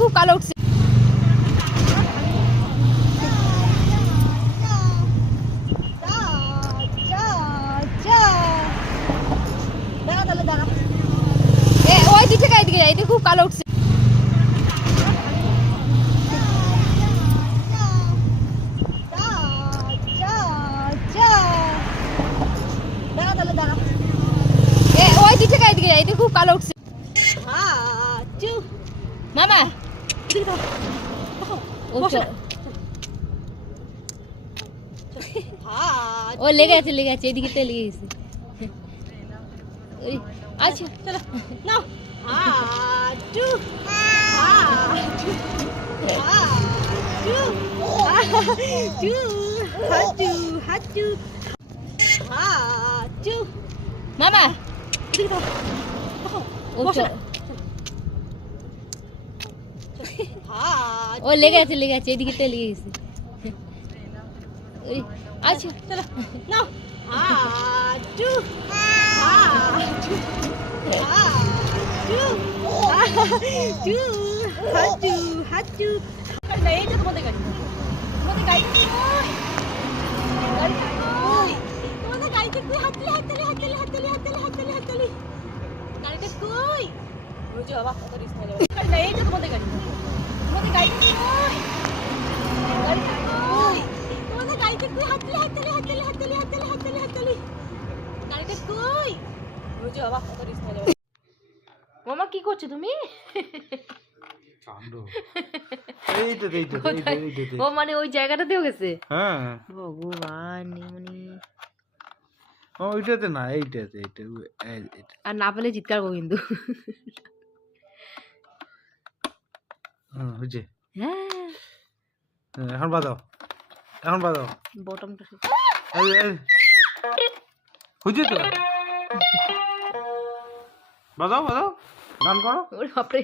খুব কালো উঠছে। ওই দিক থেকে এদিকে যাই, খুব কালো উঠছে। ওই দিক থেকে এদিকে যাই, খুব কালো উঠছে। মামা ও লেগে আছে এদিকে তো লেগে গেছে। আচ্ছা চলো নাও। মামা ও লেগে আছে এদিকে তো লেগে গেছে। আচ্ছা চলো নাও। মামা কি করছো তুমি? ও মানে ওই জায়গাটাতেও গেছে। হ্যাঁ ভগবান, মানে ওইটাতে না, এইটাতে আর না পেলে চিৎকার করবো কিন্তু। হয়েছে। হ্যাঁ এখন বাজাও বটমটা হয়েছে তো। বাজাও গান করো। ওরে বাপরে।